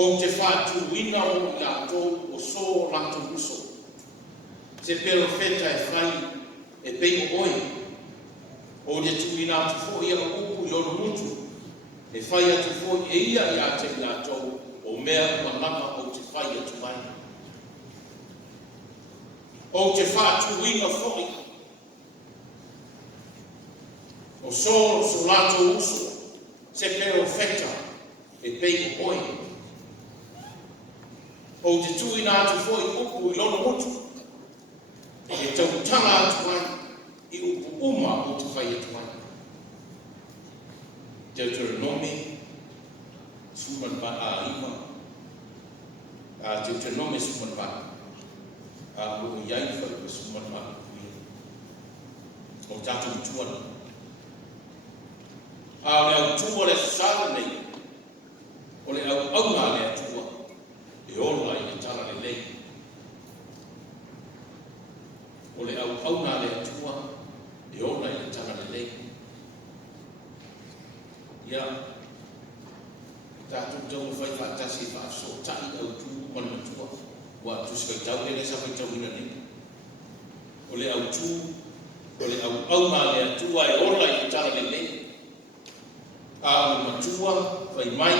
O te whātuina o tātou o so rātou uso. Se perofeta e whai e pei o oi. O te tuina atu fo ia upu i ono mutu. E whai atu fo e ia i a te tātou o mea manama o te whai atu mai. O te whātuina fo o so rātou uso. Se perofeta e pei o oi. O te tuina atu fo i upu i ono mutu. E tau tanga atu mai i upu uma o te whai atu mai. Deuteronomy, suman ba a ima. Deuteronomy suman ba. A o iai whai o suman ba kui. O tatu tuana. A le au tua le sara nei. O le au auna le atua. E ola i tala le lei. O le au auna le atua, e ola i tala le lei. Ia, tātou tau whai whātasi whāso, tai au tū mana tua, wa tu se tau le sa whai tau ina nei. O le au tū, o le au auna le atua, e ola i tala le lei. A o matua, whai mai,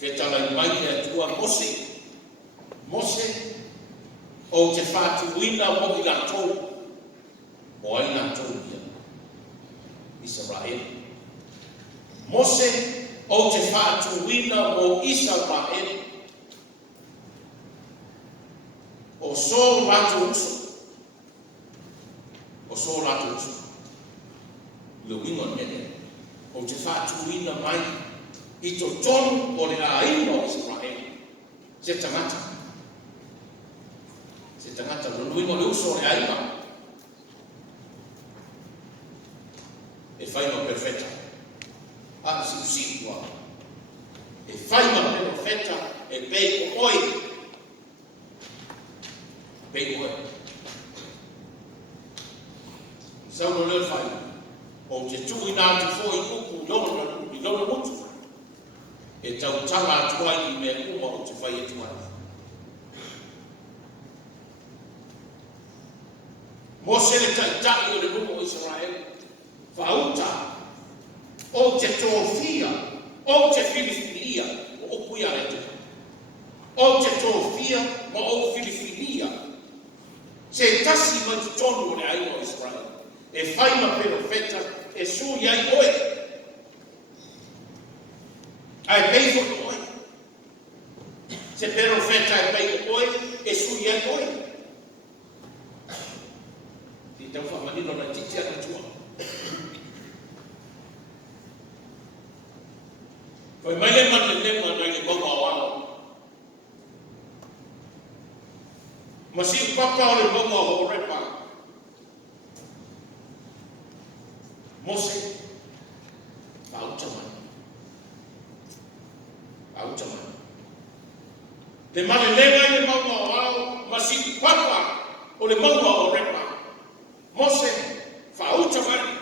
ke tala i mai le atua mose. Mose, o te whātuina mo i rātou, o ai rātou ia, Israel. Mose, o te whātuina mo Israel, o so rātou uso, o so rātou uso, le wingon nene, o te whātuina mai, i to tonu o le aino Israel, se tangata. Se tangata luingo le uso le aima. E whaima perfetta. A si ua. E whaima perfetta e pei o oi. Pei o oi. Sauno leo whaima. O te tui nā te fo i uku i lona mutu. E tau tanga atuai i mea uma o te whai atuai. Mose le tai o le lumo o Israel, whauta, o te tōwhia, o te Filifinia, o kuia le tuka. O te tōwhia, ma o Filifinia. Se tasi mai tu tonu o le aino o Israel. E whaima perofeta, e su iai oe. Ai pei fo oe. Se perofeta e pei oe, e su iai oe. Tau whamanino na titi ana tua. Whai mai le mane nema na i konga o ano. Masi papa o le konga o repa. Mose. Auta mai. Auta mai. Le mane nema i le konga o ano. Masi papa o le konga o repa. Mose, whauta mai,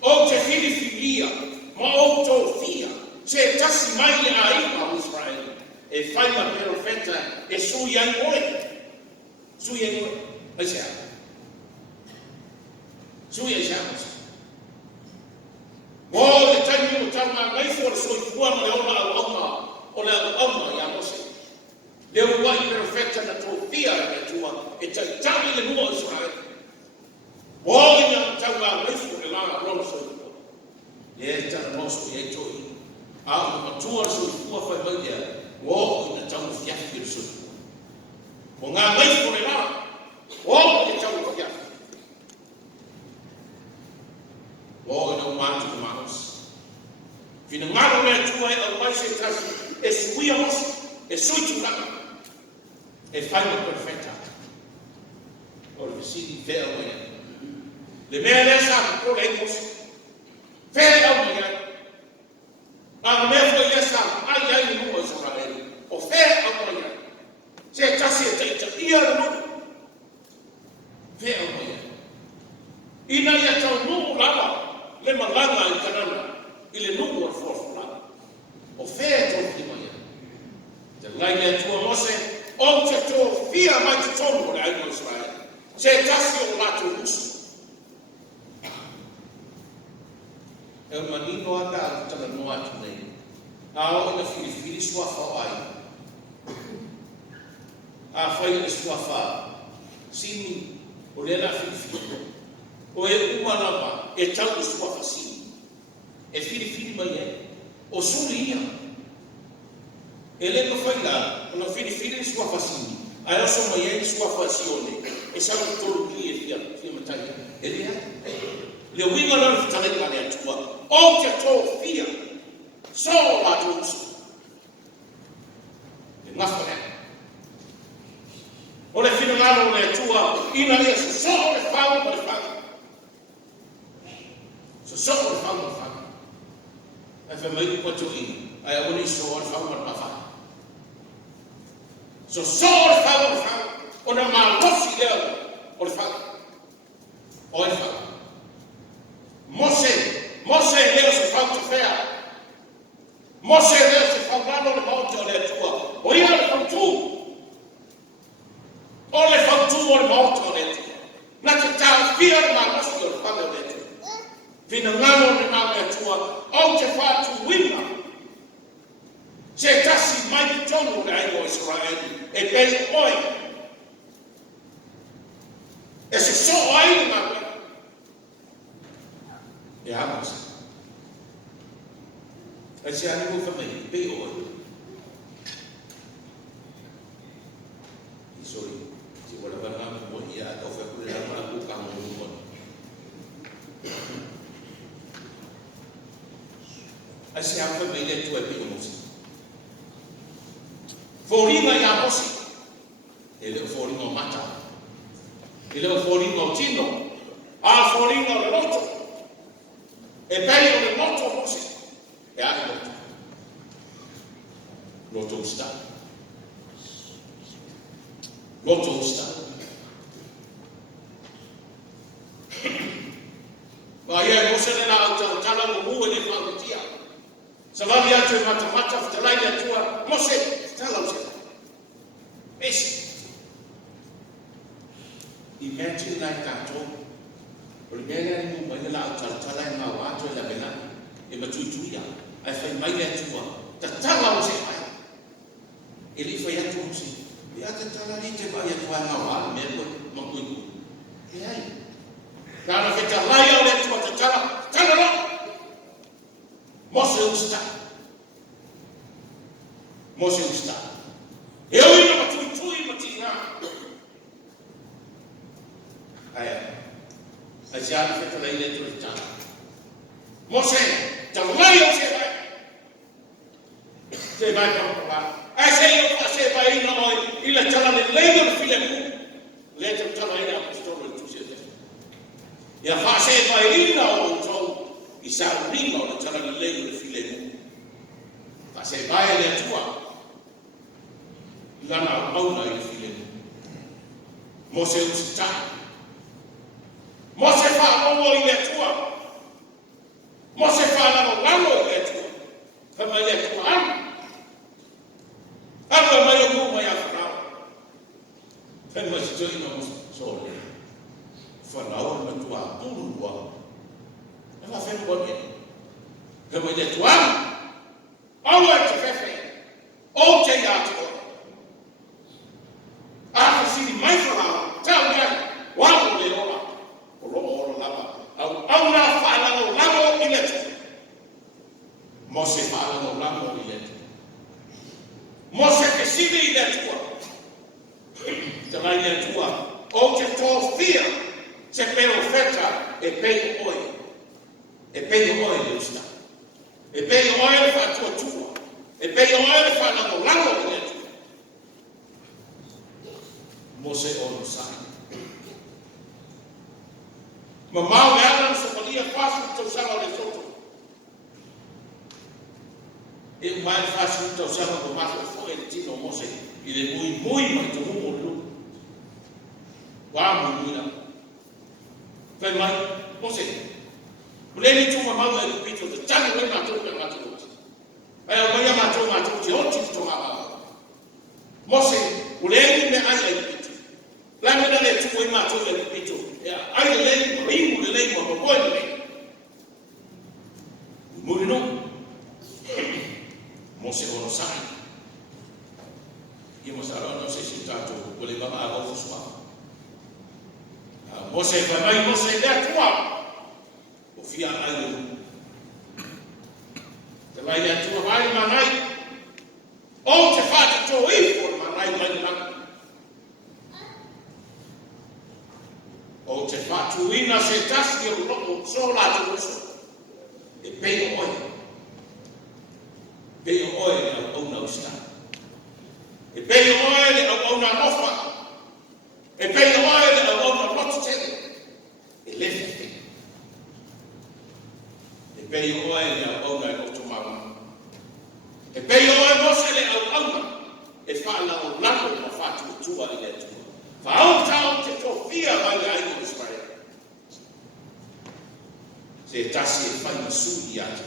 o te Filifinia, ma o tō whia, se tasi mai a ima o Israel, e whaima perofeta, e sui ai oe. Sui ai oe, ai se ama. Sui ai se ama. Mo le taimi o tama, mai fōre soi kuana le ona au auma, o le au auma i a Mose. Le uai perofeta na tō whia e tua, e tami le nua o Israel. Wōi nga tau ngā reifu e langa rono soi kua. E tana mosu e toi. A o matua soi kua whai mai ea. Wōi nga tau whiafi e soi kua. O ngā reifu e langa. Wōi nga tau whiafi. Wōi nga umatu ku manos. Whina ngāro mea tua e au mai se tasi. E suia mosu. E soi tu langa. E whaima perfecta. O le visini whea wea. Le mea lea sa ko le mos. Fere au mai ai. A mea fo lea sa ai ai no o Israel. O fere au mai ai. Se tasi e taita ia no. Fere au mai ai. Ina ia tau no lava le malanga i kanana. I le no o forfula. O fere tau ki mai ai. ngai le tua mose o te tō fia mai te tonu o le aino Israel. Se tasi o lātou usu. E o manino aka a tala noa atu nei. A o ina whiriwhiri suafa o ai. A whai e suafa. Sini o le la whiriwhiri. O e umanawa e tau e suafa sini. E whiriwhiri mai e. O suri ia. E le no whai la, o na whiriwhiri suafa sini. Ai oso mai e suafa sione. E sa o tolu ki e fia matai. E lea. Le winga lana whatalai ngane atua. O te tō fia. So la tōsu. E ngafo rea. O le whina ngano o le atua. Ina lea so o le whau o le whau. So o le whau o le whau. Ai wha mai kua tō ina. Ai a wani so o le whau o le whau. So o le whau o le whau. O na malosi leo o le whau. O le whau. Mose leo se whau te whea. Mose leo se whau nano le maute o le atua. O ia le whau tū. O le whau tū o le maute o le atua. Na te tāu whia le malosi o le whau o le atua. Pina ngano le mau le atua. O te whatu wina. Se tasi mai ki tonu le aino Israel. E pei oi. E se so ai le mau. E amos. E se animo fa mai, pe oi. I sori, si wala bana mo ia ka fa ku le ma ku ka mo mo. E se amo mai le tu e pe mo. Forima ia mosi. Ele forima mata. Ele forima tino. A forima le loto. E pei o le moto mosi. E ai loto. Loto usta. Loto usta. Ma ia mose le la auta tala mo mu e le whakatia. Sa wali atu e mata fitalai le atua. Mose, tala usa. Esi. Imagine like that too. Olivera ni mo mai la tala na wa to la bela e matuituia ai fai mai le tua ta tala o se ai ele foi a tu se e a tala ni te vai a tua na wa me mo ko e ai kana que ta lai o le tua ta tala no Mose usta eu ia matuitui matina ai a siapa que telah ini tulisan. Mose, jangan layan sebai. Sebai kawan. Sebai ini oi, ila jalan lebar filmku. Lebar jalan ini apostol itu saja. Ya fase sebai ini oi jauh. Isau ini oi jalan lebar filmku. Fase sebai ini tua. Lana mau na ini filmku. Mose ustaz. Mose fa mo i le tua. Mose fa la mo lalo i le tua. Fa mai le tua am. Aba mai o mo ya fa. Fa mo si toi no so le. Fa la o mo tua pulu wa. E fa fe mo ni. Fa mai le tua am. Awa te fe. O te ya tua. A fa si mai fa la. Tau ya. Wa le o. Au na fala no lamo iletu. Mose fala no lamo iletu. Mose que sibe iletu. Também iletu. O que to fia se pelo feta e pei oi. E pei oi está. E pei oi fa tua. E pei oi fala no lamo iletu. Mose o sai. Mamau me hablan sobre el fácil que usaba de todo. Es más fácil que usaba como más fue el chino Mose y de muy más como un mundo. Vamos, mira. Pero más Mose. Le ni tu mamá le pito de tan buen mato que mato. Pero voy a mato que otro tomaba. Mose, uleni me ai pitu. La me dale tu ma tu le pitu. Ya, ai le ringu le mo ko le. Murino. Mose ono sai. Ia Mose ara no se tato o le mama a o swa. Mose fa mai Mose le tua. O fia ai. Te vai le tua vai manai. O te fata to I for manai mai na. O te fatu ina se tasi o loko so la tu so. E pei oi. Pei oi o na usta. E pei oi o na ofa. E pei oi o na rotte. E lefte. E pei oi o na otomama. E pei oi Mose le au au. E fa la o lako o fatu tua i le tua. Fa au tau te tofia mai ai o Israel. Se tasi e fai masui atu.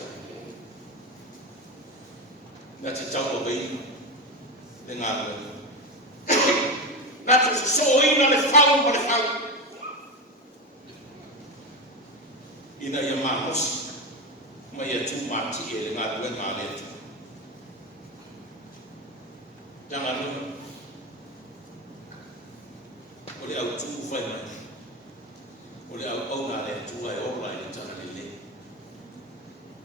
Na te tau o vei. Le ngā rau. Na te so ina le whau ma le whau. Ina ia māhosi. Mai e tū māti e le ngā rua ngā le atu. Tanga runa. O le au tū whai mai. O le au au ngā le atu ai ora i tana le le.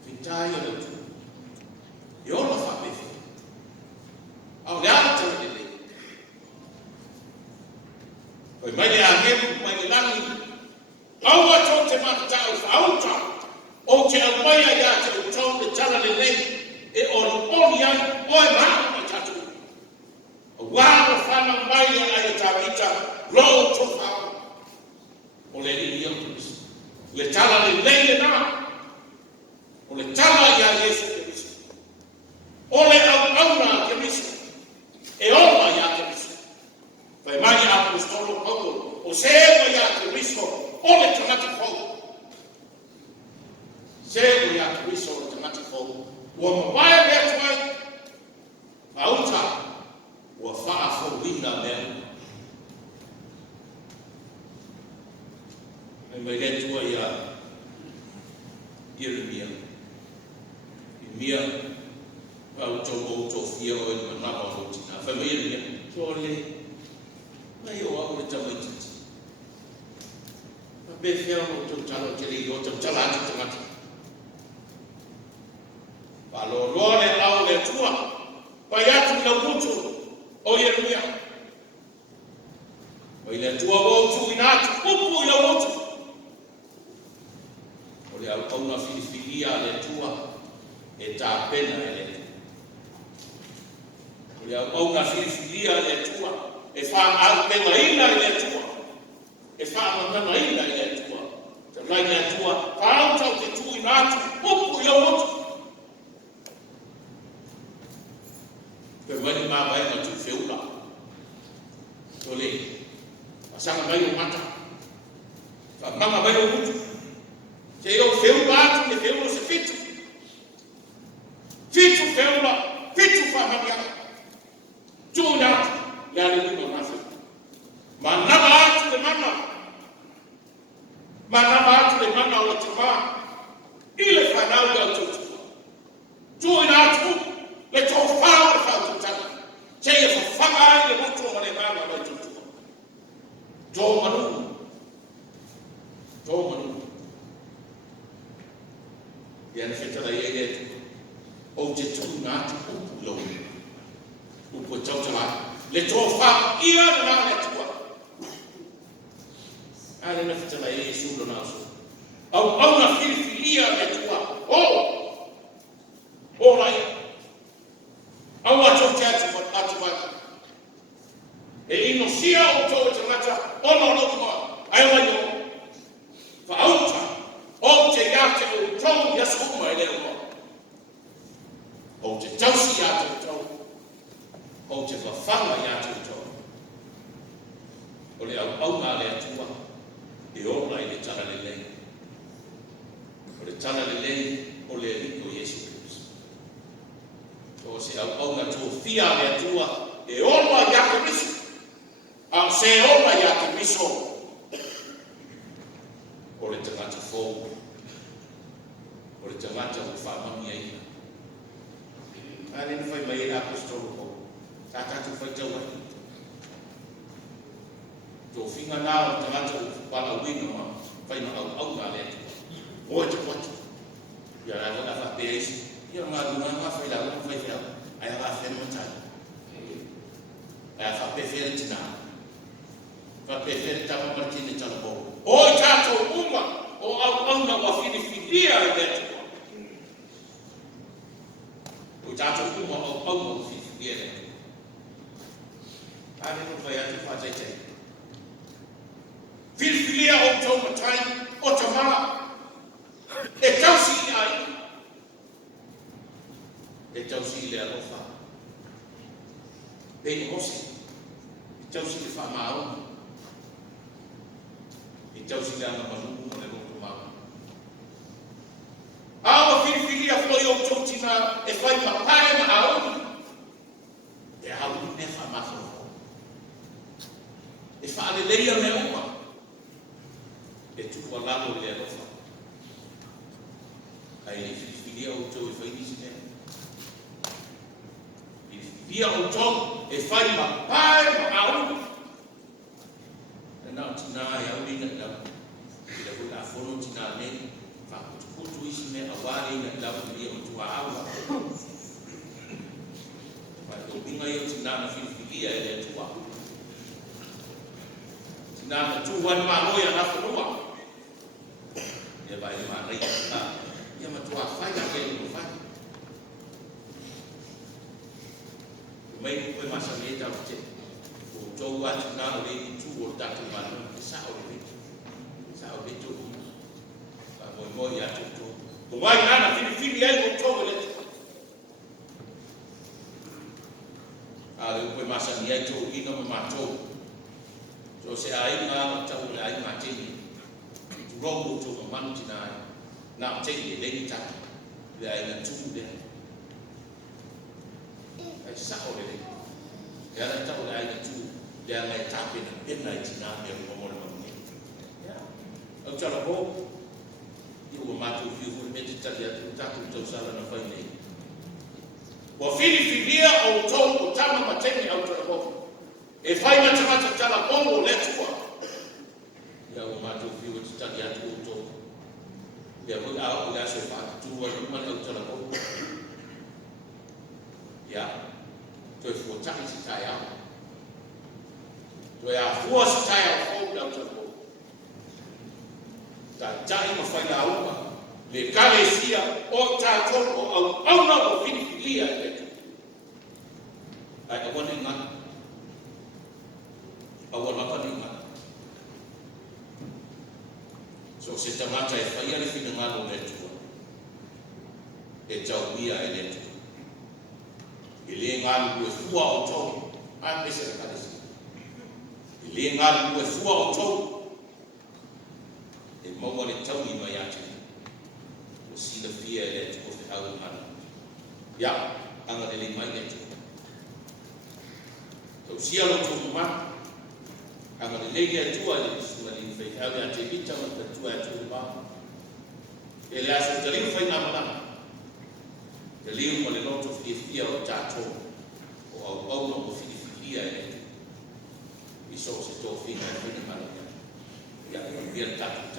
Whitai o le tū. I ora whapewe. Au le ala tana le le. Oi mai le ahemu, mai le langi. Au a tō te mātau whaauta. O te au mai a ia te utau le tana le le. E ori ai, oi maa mai tatu. Wāro whana mai a e tāwita, loo tōwhau. O le lini au Kristo. Le tala le leile nā. O le tala ia Yesu Kristo. O le au auna Kristo. E ola ia Kristo. Whai mai a apostolo Paulo. O sewa ia Kristo. O le tangati Paulo. Sewa ia Kristo o le tangati Paulo. Ua mawai mea tuai. Auta. Ua whaafo wina mea. E mai le tua ia Jeremia. Jeremia pau tō fia o i manapa o tina. Whai mai Jeremia. Tō le. Mai o au le tamaititi. Be whia o tō talo te rei o tō tala ati tangati. Palo loa le au le tua. Pai atu na mutu o Jeremia. Pai le tua o tu ina atu pupu i la mutu. O le au kauna filifilia le tua e tā pena e le tua. O le au kauna filifilia le tua e wha au pena ina i le tua. E wha amamana ina i le tua. Te lai le tua, ka au tau te tu ina atu pupu i la mutu. Pe wani mā vai ma tu whiula. Tō le, asanga mai o mata. Ka mama mai o mutu. Te o whiula atu, te whiula se fitu. Fitu whiula, fitu whamania. Tūna atu, ia le lima nasa. Ma nama atu le mana. Ma nama atu le mana o le te mā. I le whanau le au tūtua. Tūna atu, le tō whao le whao tūtana. Te e whawhanga le mutu o le māma mai tūtua. Tō manu. Tō manu. Ia na whetara i ere tu. O te tū ngā te upu lau. Upu tautala. Le tō whao ia na ngā le tua. Ale na whetara i e sūro nā so. Au na whiriwhiria le tua. O rai. Au ato te atu wata. E ino sia o tō te mata, ono rokuma, ai wai o. Whaauta, o te iate o tō yasu uma e leo mo. O te tausi iate o tō. O te whawhanga iate o tō. O le au ngā le atua, e ora i le tana le lei. O le tana le lei, o le liko Yesu Kristo. O se au ngā tō fia le atua, e ola ia ke miso. A se ola ia ke miso. O le tangata fōu. O le tangata o whamami ai. Ane ni whai mai e apostolo ko. Tā tātou whai tau ai. Tō whinga nā o tangata o whala wina ma. Whai ma au ngā lea tu. O e te watu. Ia rā waka whapea isi. Ia ngā luna ngā whai lau, ngā whai whiau. Ai a whawhena matai. Ai a whapea whera tina. Whapea whera tama martine tala bō. O i tātou unga o au na wa whini whinia e lea tu. O i tātou unga o au na wa whini whinia e lea tu. Ane no whai atu whātai tei. Whini whinia o tau matai o tamara. E tausi ai. E tausi le alofa. Pei hosi. E tausi le whamao. E tausi le ana manumu o le roto mau. Awa whiriwhiri a whoi o tōtina e whai mapare ma aoni. E aoni me whamako. E whaaleleia me uma. E tuku a lalo le alofa. Ai whiriwhiri o tō e whai nisi ne. Whiriwhiri o tō e whai mapare ma aoni. E nā tina e aoni na lau. E la hui a whono tina ne. Whakutukutu isi me awari na lau ni o tua awa. Whai o binga i o tina na whiriwhiri e le tua. Tina na tūwani mā loia na whanua. Ia vai mā rei ka. Ia matua whai a kei o whai. Mai koe masa me tau te. O tau atu nā o rei tū o tatu manu. E sao re. Sao re tū. Ka moi moi atu tū. Ko mai nana whiriwhiri ai o tau le. A le koe masa ni ai tō ina ma mātou. So se ai ngā o tau le ai ngā tini. Tu rongo tō ma manu tina ai. Nā o tini e lengi tatu. Le ai ngā tū le. Ai sao le. E ana tau le ai ngā tū. Le ana e tape na pena i tina me o momore mamuni. Au tala ho. I ua mātou whiu huri me te tali atu. Tātou tau sala na whai nei. Wa whiriwhiria o tau o tama mateni au tala ho. E whai matamata tala bongo le tua. Ia ua mātou whiu te tali atu o tau. Ia hui a o le aso e whātu ua rumani au tala ho. Ia. Toi fua taki si tai au. Toi a fua si tai au fōu le au tala ho. Ta tai ma whai la uma. Le kare sia o tātou o au na o whiriwhiria e le tua. Ai a wane ngā. Awal apa ni ngā. So se tangata e whai ale whina ngālo le tua. E tau mia e le tua. E le ngālo ue fua o tau. A pese e karesi. E le ngālo ue fua o tau. E maua le tau i mai ate. O sila fia e le tua fe au ngālo. Ia, anga le mai le tua. Tau sia lo tau mā. Anga le lege atua le suma le whai au le ate vita ma ka tua atua le pā. E le aso te liu whai ngā malama. Te liu ma le loto whia o tātou. O au au ma o whia e. I so se tō whina e whina mana. Ia, ia tātou